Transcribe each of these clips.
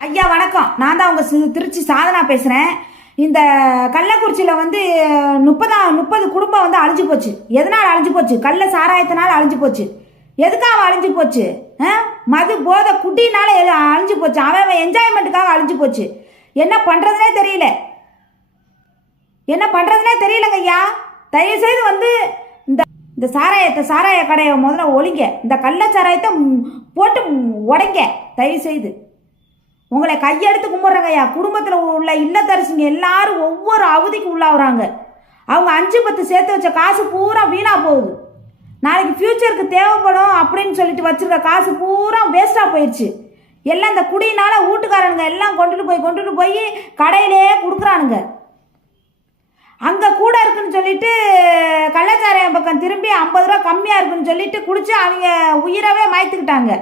ஐயா வணக்கம். நான் தான் உங்கள் திருச்சி சாதனா பேசுகிறேன் இந்த கள்ளக்குறிச்சியில் வந்து முப்பதா முப்பது குடும்பம் வந்து அழிஞ்சு போச்சு. எதனால் அழிஞ்சு போச்சு? கள்ள சாராயத்தினால் அழிஞ்சு போச்சு. எதுக்காக அழிஞ்சு போச்சு? ஆ? மது போதை குட்டினால அழிஞ்சு போச்சு? அவன் அவன் என்ஜாய்மெண்ட்டுக்காக அழிஞ்சு போச்சு. என்ன பண்ணுறதுனே தெரியல. என்ன பண்ணுறதுனே தெரியலங்க ஐயா. தயவுசெய்து வந்து இந்த இந்த சாராயத்தை சாராய கடையை முதல்ல ஒழிங்க. இந்த கள்ள சாராயத்தை போட்டு உடைங்க உடைங்க. தயவுசெய்து. உங்களை கையெடுத்து கும்பிட்றங்கய்யா. குடும்பத்தில் உள்ள இல்லத்தரசிங்க எல்லாரும் ஒவ்வொரு அவதிக்கு உள்ளாகுறாங்க அவங்க அஞ்சு பத்து சேர்த்து வச்ச காசு பூரா வீணாக போகுது. நாளைக்கு ஃப்யூச்சருக்கு தேவைப்படும் அப்படின்னு சொல்லிட்டு வச்சுருக்க காசு பூரா வேஸ்ட்டாக போயிடுச்சு எல்லாம் இந்த குடியினால வீட்டுக்காரனுங்க எல்லாம் கொண்டுட்டு போய் கொண்டுட்டு போய் கடையிலே கொடுக்குறானுங்க. அங்கே கூட இருக்குன்னு சொல்லிட்டு கள்ளச்சாராயம் பக்கம் திரும்பி ஐம்பது ரூபா கம்மியாக இருக்குன்னு சொல்லிட்டு குடிச்சு அவங்க உயிரவே மாய்த்துக்கிட்டாங்க.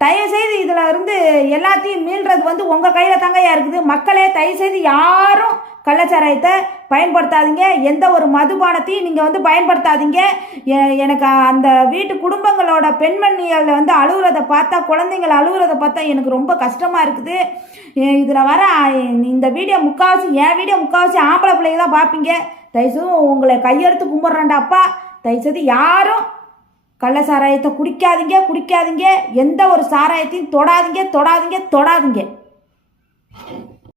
தயவுசெய்து இதில் இருந்து எல்லாத்தையும் மீள்றது வந்து உங்கள் கையில் தங்கையாக இருக்குது. மக்களே தயவுசெய்து யாரும் கள்ளச்சாராயத்தை பயன்படுத்தாதீங்க. எந்த ஒரு மதுபானத்தையும் நீங்கள் வந்து பயன்படுத்தாதீங்க. எ- எனக்கு அந்த வீட்டு குடும்பங்களோட பெண்மணிகளை வந்து அழுகுறதை பார்த்தா குழந்தைங்கள அழுகுறதை பார்த்தா எனக்கு ரொம்ப கஷ்டமாக இருக்குது. இதில் வர இந்த வீடியோ முக்கால்வாசி என் வீடியோ முக்கால்வாசி ஆம்பளை பிள்ளைங்க தான் பார்ப்பீங்க. தயவுசெய்து உங்களை கையெடுத்து கும்பிட்றேன்டாப்பா தயவுசெய்து யாரும் கள்ள சாராயத்தை குடிக்காதீங்க குடிக்காதீங்க. எந்த ஒரு சாராயத்தையும் தொடாதீங்க தொடாதீங்க தொடாதீங்க.